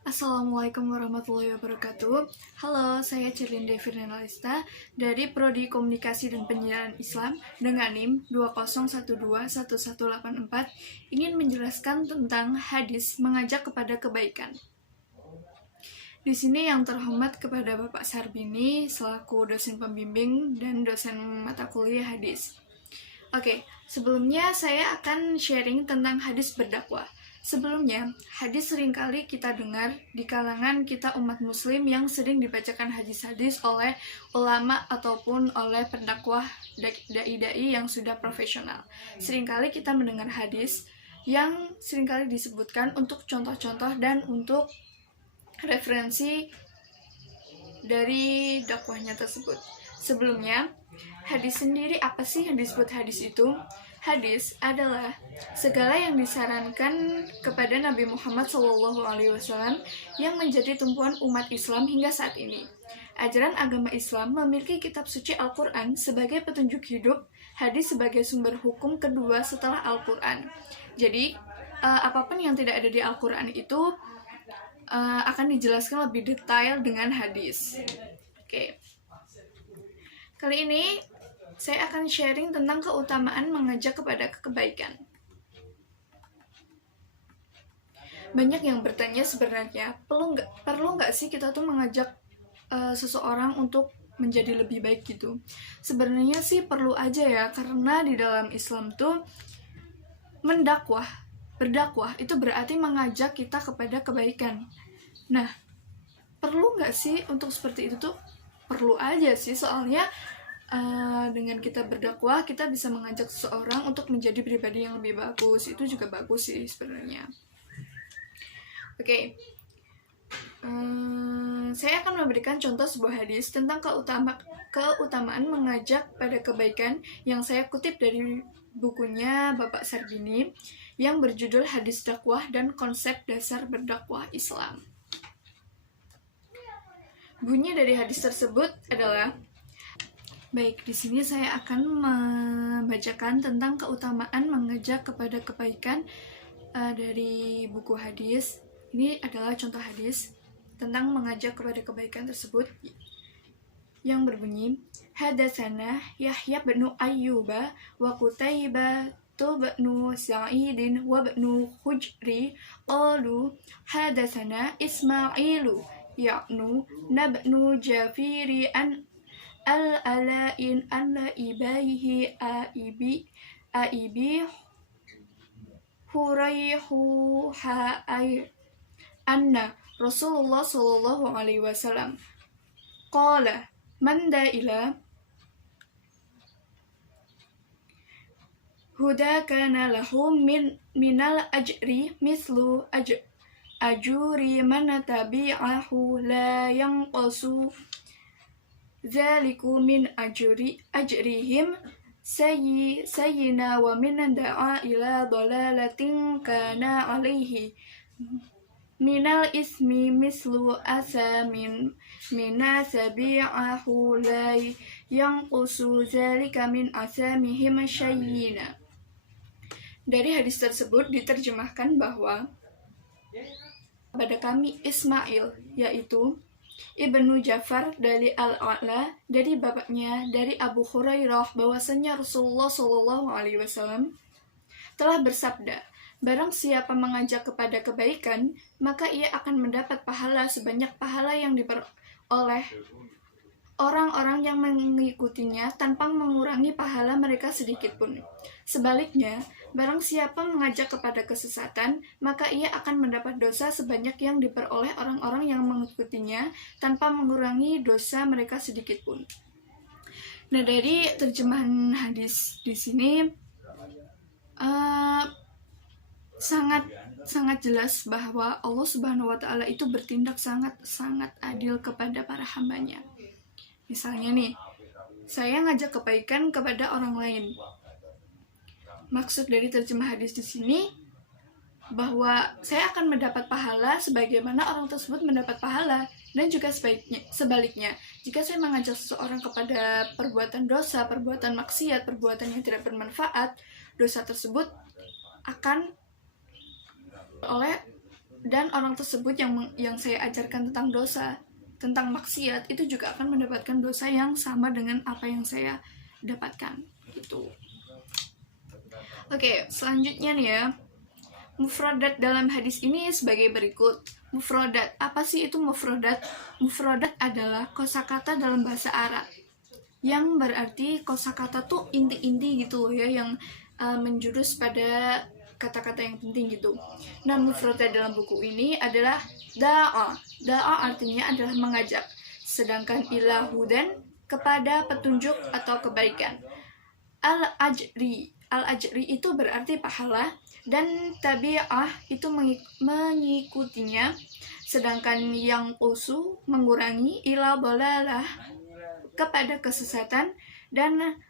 Assalamualaikum warahmatullahi wabarakatuh. Halo, saya Cirlin Devi Renalista dari Prodi Komunikasi dan Penyiaran Islam dengan NIM 20121184 ingin menjelaskan tentang hadis mengajak kepada kebaikan. Di sini yang terhormat kepada Bapak Sarbini selaku dosen pembimbing dan dosen mata kuliah hadis. Oke, sebelumnya saya akan sharing tentang hadis berdakwah. Sebelumnya, hadis seringkali kita dengar di kalangan kita umat muslim yang sering dibacakan hadis-hadis oleh ulama ataupun oleh pendakwah dai-dai yang sudah profesional. Seringkali kita mendengar hadis yang seringkali disebutkan untuk contoh-contoh dan untuk referensi dari dakwahnya tersebut. Sebelumnya, hadis sendiri apa sih yang disebut hadis itu? Hadis adalah segala yang disarankan kepada Nabi Muhammad SAW yang menjadi tumpuan umat Islam hingga saat ini. Ajaran agama Islam memiliki kitab suci Al-Quran sebagai petunjuk hidup, hadis sebagai sumber hukum kedua setelah Al-Quran. Jadi, apapun yang tidak ada di Al-Quran itu akan dijelaskan lebih detail dengan hadis. Oke. Kali ini saya akan sharing tentang keutamaan mengajak kepada kebaikan. Banyak yang bertanya sebenarnya, perlu nggak sih kita tuh mengajak seseorang untuk menjadi lebih baik gitu? Sebenarnya sih perlu aja ya, karena di dalam Islam tuh berdakwah itu berarti mengajak kita kepada kebaikan. Nah, perlu nggak sih untuk seperti itu tuh? Perlu aja sih, soalnya dengan kita berdakwah, kita bisa mengajak seseorang untuk menjadi pribadi yang lebih bagus. Itu juga bagus sih sebenarnya. Oke. Saya akan memberikan contoh sebuah hadis tentang keutamaan mengajak pada kebaikan yang saya kutip dari bukunya Bapak Sarbini yang berjudul Hadis Dakwah dan Konsep Dasar Berdakwah Islam. Bunyi dari hadis tersebut adalah, baik, di sini saya akan membacakan tentang keutamaan mengajak kepada kebaikan dari buku hadis. Ini adalah contoh hadis tentang mengajak kepada kebaikan tersebut yang berbunyi, Hadatsana Yahya bin Ayyuba wa Qutaibah bin Sa'idin wa bin Hujri qalu hadatsana Ismailu ya'nu nabnu Jafiri an al-ala'in al-ibaihi aibi huraihu ha'ay anna Rasulullah sallallahu alaihi wasallam qala man da'ila huda kana lahu minal ajri mislu ajuri man tabi'ahu la yanqasu Zaliku min ajrihim sayyina wa min da'a ila dalalatin kana alaihi minal ismi mislu asamin mina sabi'ahu la yanqusu zalika min asamihim sayyina. Dari hadis tersebut diterjemahkan bahwa pada kami Ismail, yaitu Ibnu Ja'far dari Al-A'la, dari bapaknya dari Abu Hurairah, bahwasanya Rasulullah SAW telah bersabda, barang siapa mengajak kepada kebaikan, maka ia akan mendapat pahala sebanyak pahala yang diperoleh orang-orang yang mengikutinya tanpa mengurangi pahala mereka sedikit pun. Sebaliknya, barang siapa mengajak kepada kesesatan, maka ia akan mendapat dosa sebanyak yang diperoleh orang-orang yang mengikutinya tanpa mengurangi dosa mereka sedikit pun. Nah, dari terjemahan hadis di sini sangat jelas bahwa Allah Subhanahu wa Ta'ala itu bertindak sangat adil kepada para hambanya. Misalnya nih, saya ngajak kebaikan kepada orang lain. Maksud dari terjemah hadis di sini bahwa saya akan mendapat pahala sebagaimana orang tersebut mendapat pahala, dan juga sebaliknya. Jika saya mengajak seseorang kepada perbuatan dosa, perbuatan maksiat, perbuatan yang tidak bermanfaat, dosa tersebut akan oleh dan orang tersebut yang saya ajarkan tentang dosa, tentang maksiat, itu juga akan mendapatkan dosa yang sama dengan apa yang saya dapatkan gitu. Oke, selanjutnya nih ya, mufradat dalam hadis ini sebagai berikut. Mufradat, apa sih itu mufradat? Mufradat adalah kosakata dalam bahasa Arab yang berarti kosakata tuh inti-inti gitu loh ya, yang menjurus pada kata-kata yang penting gitu. Nah, mufradat dalam buku ini adalah da'a. Da'a artinya adalah mengajak, sedangkan ila hudan kepada petunjuk atau kebaikan. Al-ajri itu berarti pahala, dan tabi'ah itu mengikutinya, sedangkan yang usu mengurangi, ila dalalah kepada kesesatan, dan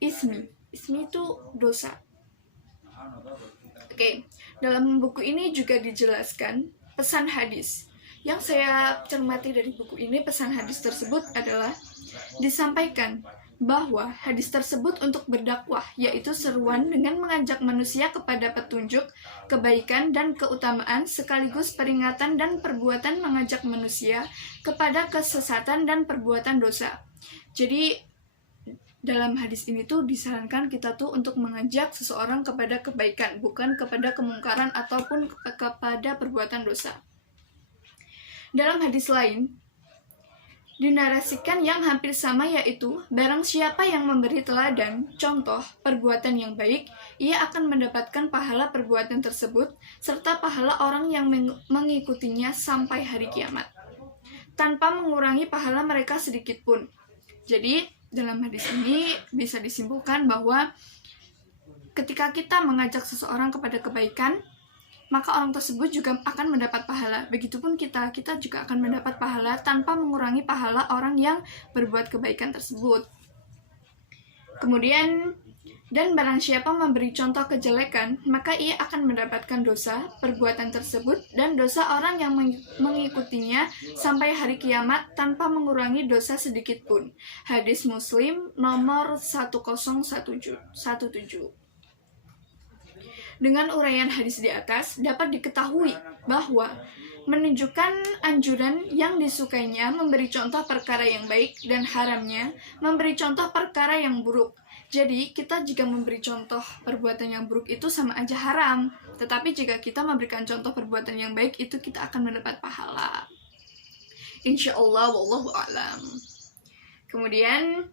ismi itu dosa. Oke, dalam buku ini juga dijelaskan pesan hadis. Yang saya cermati dari buku ini, pesan hadis tersebut adalah disampaikan bahwa hadis tersebut untuk berdakwah, yaitu seruan dengan mengajak manusia kepada petunjuk, kebaikan, dan keutamaan, sekaligus peringatan dan perbuatan mengajak manusia kepada kesesatan dan perbuatan dosa. Jadi, dalam hadis ini tuh disarankan kita tuh untuk mengajak seseorang kepada kebaikan, bukan kepada kemungkaran ataupun kepada perbuatan dosa. Dalam hadis lain, dinarasikan yang hampir sama, yaitu barang siapa yang memberi teladan, contoh, perbuatan yang baik, ia akan mendapatkan pahala perbuatan tersebut, serta pahala orang yang mengikutinya sampai hari kiamat, tanpa mengurangi pahala mereka sedikit pun. Jadi, dalam hadis ini bisa disimpulkan bahwa ketika kita mengajak seseorang kepada kebaikan, maka orang tersebut juga akan mendapat pahala. Begitupun kita juga akan mendapat pahala tanpa mengurangi pahala orang yang berbuat kebaikan tersebut. Kemudian, dan barang siapa memberi contoh kejelekan, maka ia akan mendapatkan dosa perbuatan tersebut dan dosa orang yang mengikutinya sampai hari kiamat tanpa mengurangi dosa sedikit pun. Hadis Muslim nomor 1017. Dengan uraian hadis di atas, dapat diketahui bahwa menunjukkan anjuran yang disukainya memberi contoh perkara yang baik dan haramnya memberi contoh perkara yang buruk. Jadi, kita jika memberi contoh perbuatan yang buruk itu sama aja haram. Tetapi jika kita memberikan contoh perbuatan yang baik, itu kita akan mendapat pahala. Insya Allah, wallahu a'lam. Kemudian,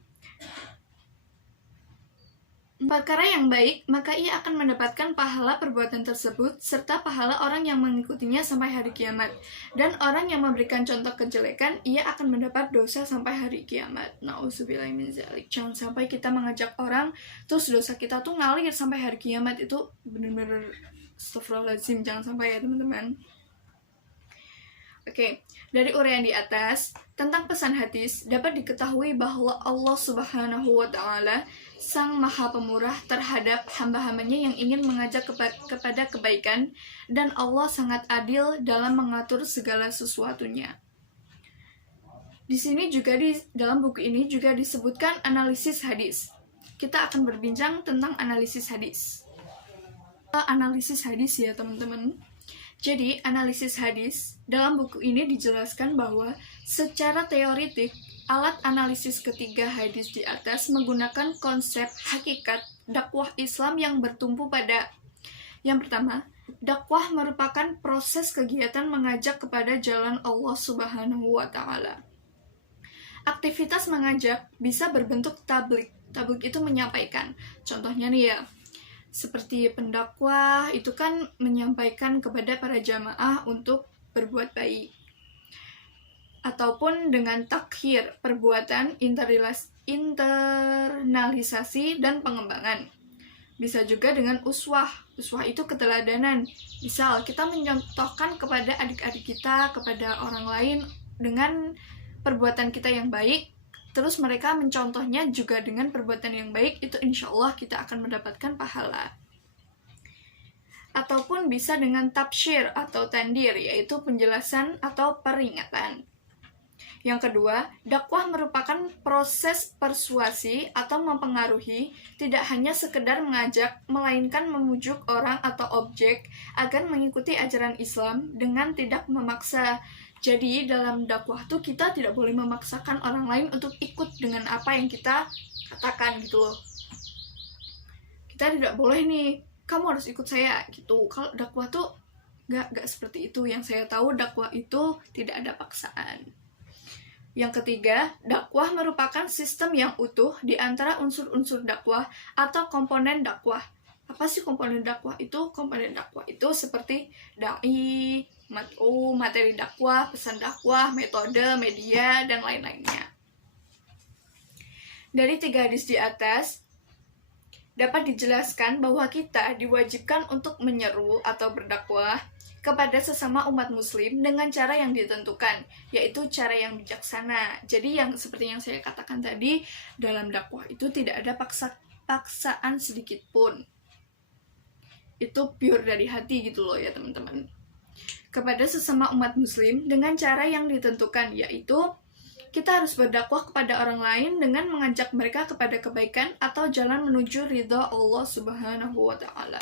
perkara yang baik, maka ia akan mendapatkan pahala perbuatan tersebut, serta pahala orang yang mengikutinya sampai hari kiamat. Dan orang yang memberikan contoh kejelekan, ia akan mendapat dosa sampai hari kiamat. Na'udzubillahi min dzalik. Jangan sampai kita mengajak orang, terus dosa kita tuh ngalir sampai hari kiamat. Itu benar-benar astagfirullahaladzim, jangan sampai ya teman-teman. Oke, dari uraian di atas, tentang pesan hadis, dapat diketahui bahwa Allah Subhanahu wa Ta'ala Sang Maha Pemurah terhadap hamba-hambanya yang ingin mengajak kepada kebaikan, dan Allah sangat adil dalam mengatur segala sesuatunya. Di sini juga dalam buku ini juga disebutkan analisis hadis. Kita akan berbincang tentang analisis hadis. Analisis hadis ya teman-teman. Jadi, analisis hadis dalam buku ini dijelaskan bahwa secara teoritik, alat analisis ketiga hadis di atas menggunakan konsep hakikat dakwah Islam yang bertumpu pada: yang pertama, dakwah merupakan proses kegiatan mengajak kepada jalan Allah Subhanahu wa Ta'ala. Aktivitas mengajak bisa berbentuk tablik. Tablik itu menyampaikan. Contohnya nih ya, seperti pendakwah itu kan menyampaikan kepada para jamaah untuk berbuat baik. Ataupun dengan takhir, perbuatan internalisasi dan pengembangan. Bisa juga dengan uswah. Uswah itu keteladanan. Misal kita mencontohkan kepada adik-adik kita, kepada orang lain dengan perbuatan kita yang baik, terus mereka mencontohnya juga dengan perbuatan yang baik, itu insya Allah kita akan mendapatkan pahala. Ataupun bisa dengan tabsyir atau tandir, yaitu penjelasan atau peringatan. Yang kedua, dakwah merupakan proses persuasi atau mempengaruhi, tidak hanya sekedar mengajak, melainkan memujuk orang atau objek agar mengikuti ajaran Islam dengan tidak memaksa. Jadi dalam dakwah tuh kita tidak boleh memaksakan orang lain untuk ikut dengan apa yang kita katakan gitu loh. Kita tidak boleh nih, kamu harus ikut saya gitu. Kalau dakwah tuh nggak seperti itu. Yang saya tahu dakwah itu tidak ada paksaan. Yang ketiga, dakwah merupakan sistem yang utuh di antara unsur-unsur dakwah atau komponen dakwah. Apa sih komponen dakwah itu? Komponen dakwah itu seperti dai, mat'u, materi dakwah, pesan dakwah, metode, media, dan lain-lainnya. Dari 3 hadis di atas, dapat dijelaskan bahwa kita diwajibkan untuk menyeru atau berdakwah kepada sesama umat muslim dengan cara yang ditentukan, yaitu cara yang bijaksana. Jadi yang seperti yang saya katakan tadi, dalam dakwah itu tidak ada paksaan sedikit pun. Itu pure dari hati gitu loh ya teman-teman. Kepada sesama umat muslim dengan cara yang ditentukan, yaitu kita harus berdakwah kepada orang lain dengan mengajak mereka kepada kebaikan atau jalan menuju ridha Allah Subhanahu wa Ta'ala.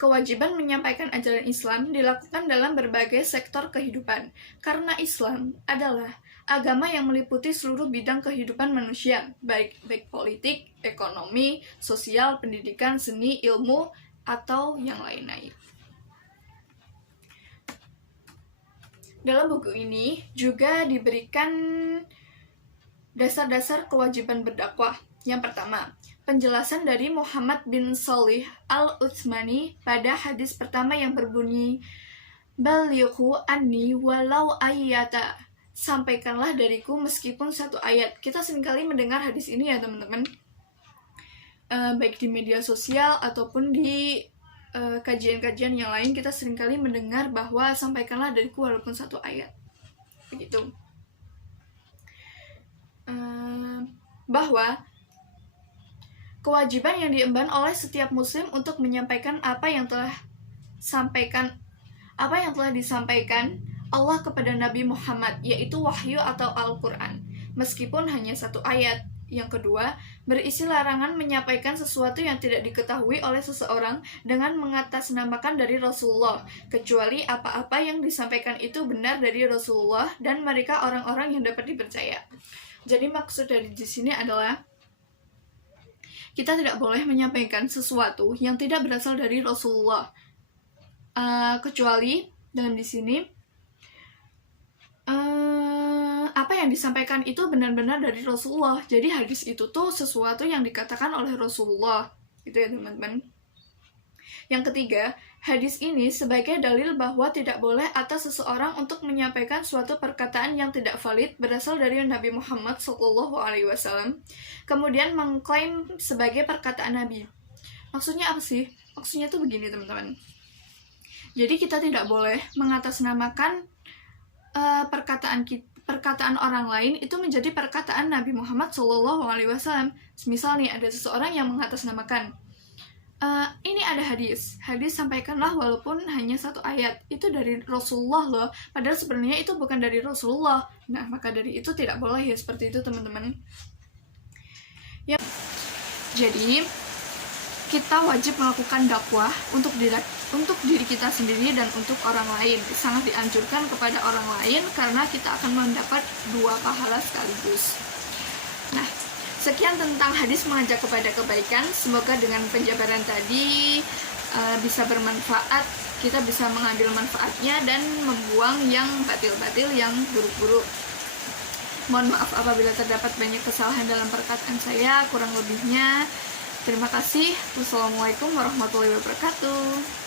Kewajiban menyampaikan ajaran Islam dilakukan dalam berbagai sektor kehidupan, karena Islam adalah agama yang meliputi seluruh bidang kehidupan manusia, baik politik, ekonomi, sosial, pendidikan, seni, ilmu, atau yang lain-lain. Dalam buku ini juga diberikan dasar-dasar kewajiban berdakwah. Yang pertama, penjelasan dari Muhammad bin Shalih al-Utsmani pada hadis pertama yang berbunyi, "Balighu anni walau ayata." Sampaikanlah dariku meskipun 1 ayat. Kita seringkali mendengar hadis ini ya teman-teman, baik di media sosial ataupun di kajian-kajian yang lain. Kita seringkali mendengar bahwa sampaikanlah dariku walaupun 1 ayat. Begitu. Bahwa kewajiban yang diemban oleh setiap muslim untuk menyampaikan apa yang telah disampaikan Allah kepada Nabi Muhammad, yaitu wahyu atau Al-Quran, meskipun hanya 1 ayat. Yang kedua, berisi larangan menyampaikan sesuatu yang tidak diketahui oleh seseorang dengan mengatasnamakan dari Rasulullah, kecuali apa-apa yang disampaikan itu benar dari Rasulullah dan mereka orang-orang yang dapat dipercaya. Jadi maksud dari di sini adalah kita tidak boleh menyampaikan sesuatu yang tidak berasal dari Rasulullah, kecuali dengan di sini apa yang disampaikan itu benar-benar dari Rasulullah. Jadi hadis itu tuh sesuatu yang dikatakan oleh Rasulullah, gitu ya teman-teman. Yang ketiga, hadis ini sebagai dalil bahwa tidak boleh atas seseorang untuk menyampaikan suatu perkataan yang tidak valid berasal dari Nabi Muhammad SAW, kemudian mengklaim sebagai perkataan Nabi. Maksudnya apa sih? Maksudnya tuh begini teman-teman. Jadi kita tidak boleh mengatasnamakan perkataan orang lain itu menjadi perkataan Nabi Muhammad SAW. Misal nih ada seseorang yang mengatasnamakan, ini ada hadis sampaikanlah walaupun hanya 1 ayat, itu dari Rasulullah loh, padahal sebenarnya itu bukan dari Rasulullah. Nah maka dari itu tidak boleh ya seperti itu teman-teman ya. Jadi kita wajib melakukan dakwah untuk diri kita sendiri dan untuk orang lain. Sangat dianjurkan kepada orang lain karena kita akan mendapat 2 pahala sekaligus. Nah, sekian tentang hadis mengajak kepada kebaikan. Semoga dengan penjabaran tadi bisa bermanfaat. Kita bisa mengambil manfaatnya dan membuang yang batil-batil, yang buruk-buruk. Mohon maaf apabila terdapat banyak kesalahan dalam perkataan saya. Kurang lebihnya, terima kasih. Wassalamualaikum warahmatullahi wabarakatuh.